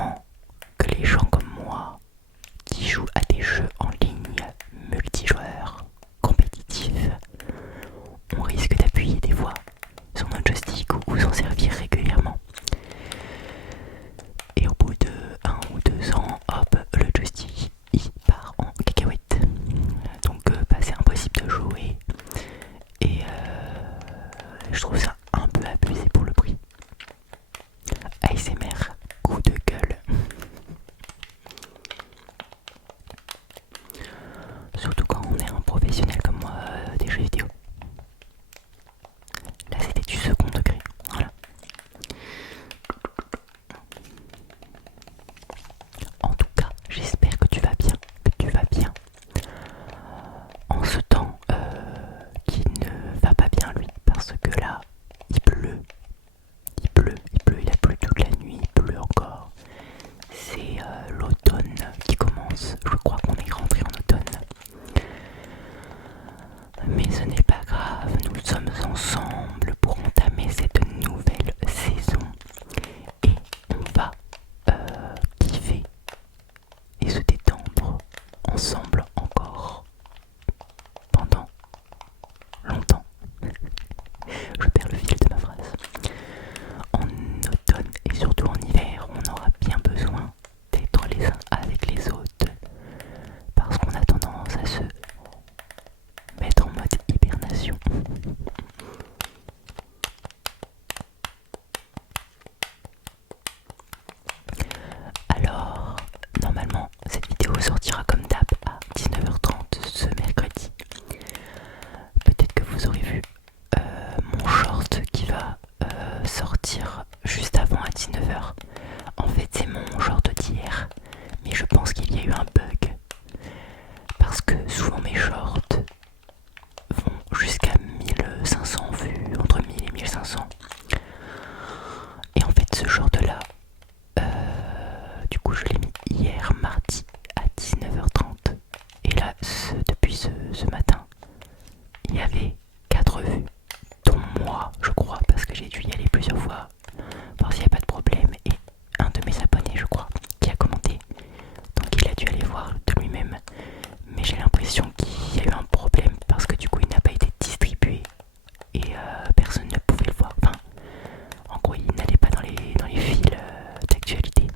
évidemment que les gens comme moi qui jouent à des jeux en ligne multijoueurs compétitifs, on risque d'appuyer des fois sur notre joystick ou s'en servir régulièrement. Et au bout de 1 ou 2 ans, hop, le joystick il part en cacahuète. Donc c'est impossible de jouer. Et je trouve ça un peu abusé pour le prix. ASMR, coup de gueule. Surtout quand on est un professionnel comme moi des jeux vidéo. Là c'était du second degré. Voilà. En tout cas, j'espère que tu vas bien. Que tu vas bien. En ce temps qui ne va pas bien lui. Parce que là, il pleut. Il a plu toute la nuit, il pleut encore. C'est l'automne qui commence. Je crois qu'on est rentré en automne. Mais ce n'est pas grave, nous sommes ensemble pour entamer cette nouvelle saison. Et on va kiffer et se détendre ensemble encore pendant longtemps. Je perds le fil de ma phrase. En automne et surtout en hiver, on aura bien besoin d'être les uns avec les autres parce qu'on a tendance à se mettre en mode hibernation. Alors, normalement, cette vidéo sortira comme d'hab à 19h30 ce mercredi. Peut-être que vous aurez vu mon short qui va sortir juste avant à 19h. En fait, c'est mon short d'hier, mais je pense qu'il y a eu un bug parce que souvent mes shorts vont jusqu'à 1500 vues, entre 1000 et 1500. Et en fait, ce short là, du coup, je l'ai mis hier mardi à 19h30. Et là, depuis ce matin, il y avait 4 vues, dont moi, je crois, parce que j'ai dû y aller plusieurs fois, voir s'il n'y a pas de problème. Et un de mes abonnés, je crois, qui a commenté. Donc il a dû aller voir de lui-même. Mais j'ai l'impression qu'il y a eu un problème parce que du coup, il n'a pas été distribué. Et personne ne pouvait le voir. Enfin, en gros, il n'allait pas dans les fils d'actualité.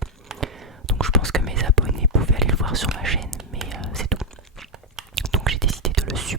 Donc je pense que mes abonnés pouvaient aller le voir sur ma chaîne, mais c'est tout. Donc j'ai décidé de le supprimer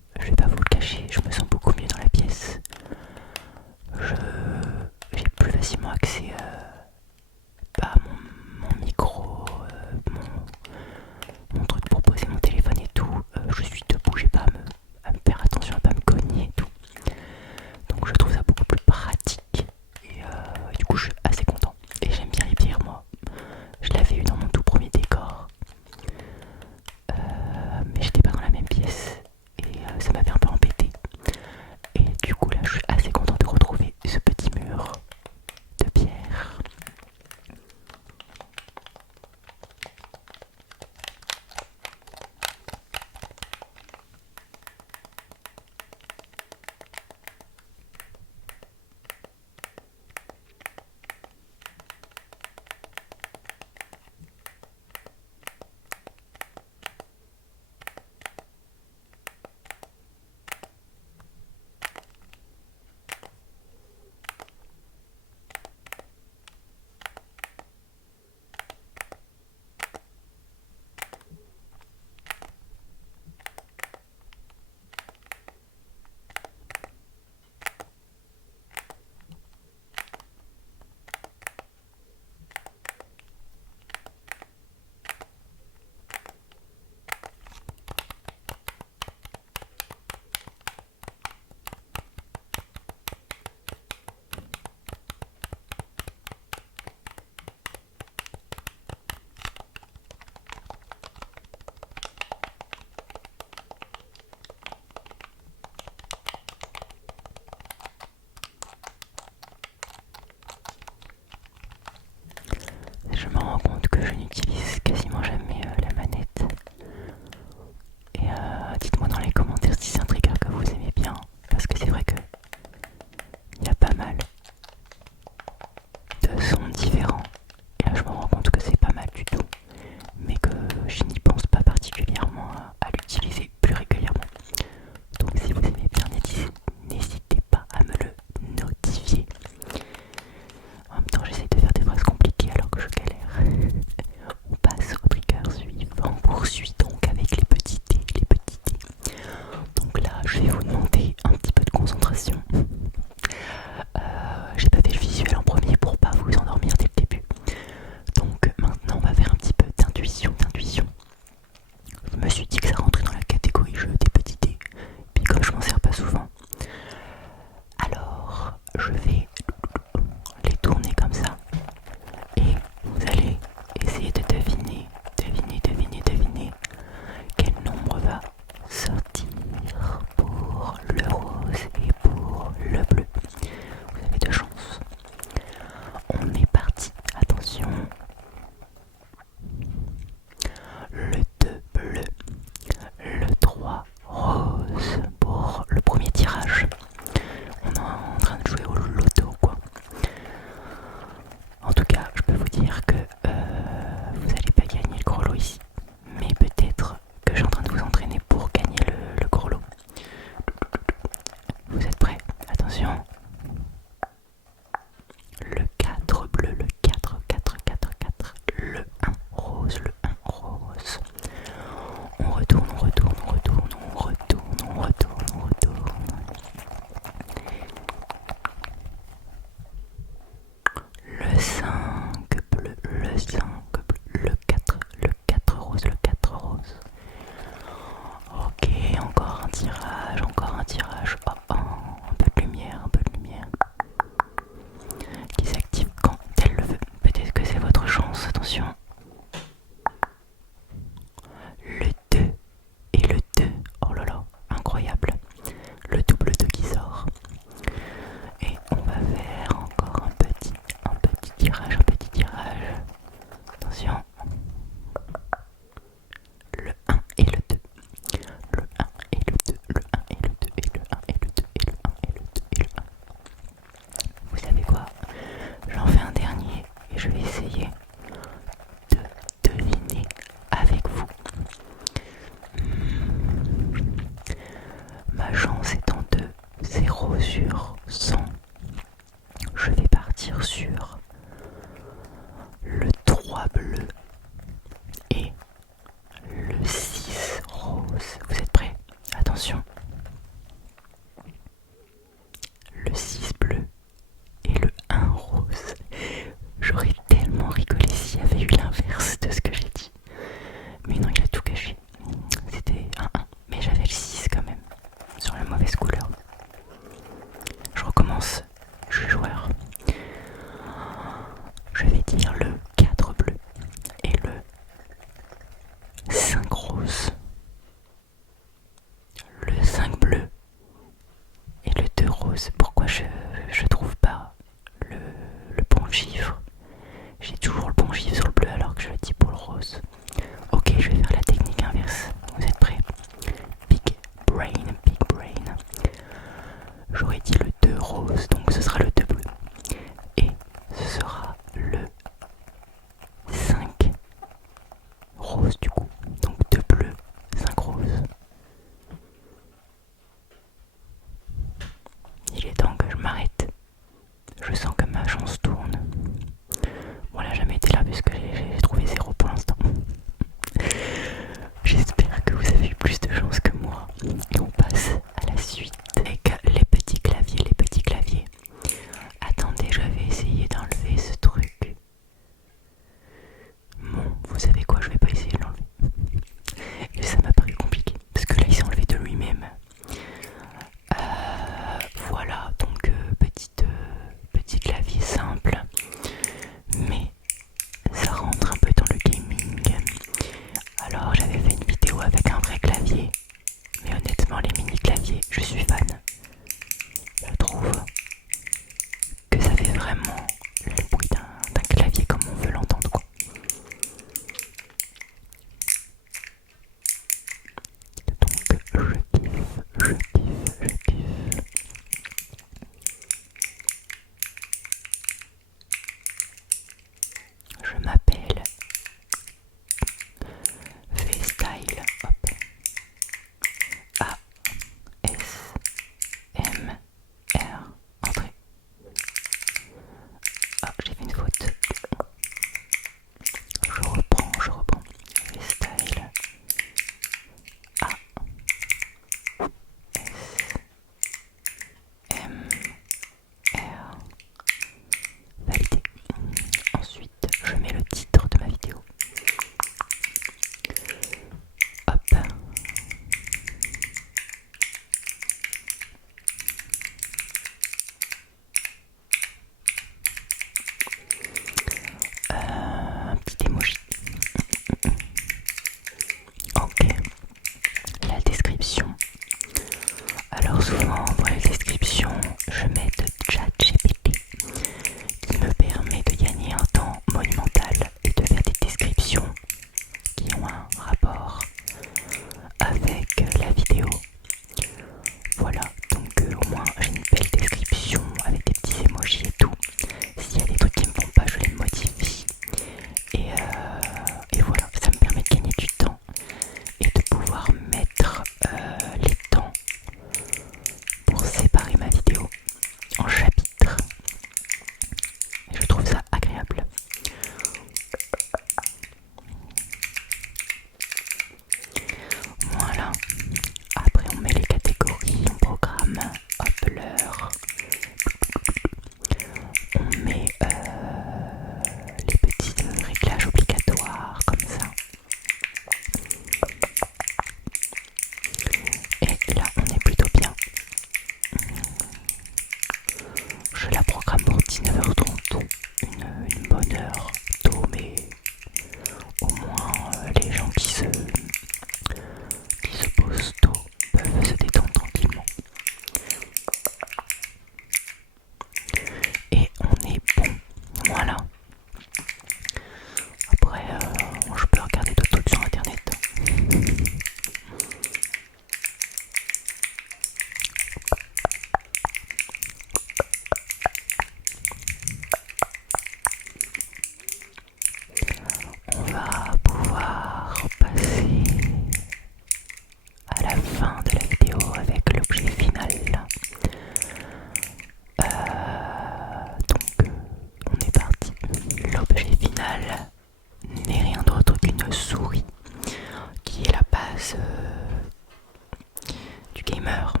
streamer.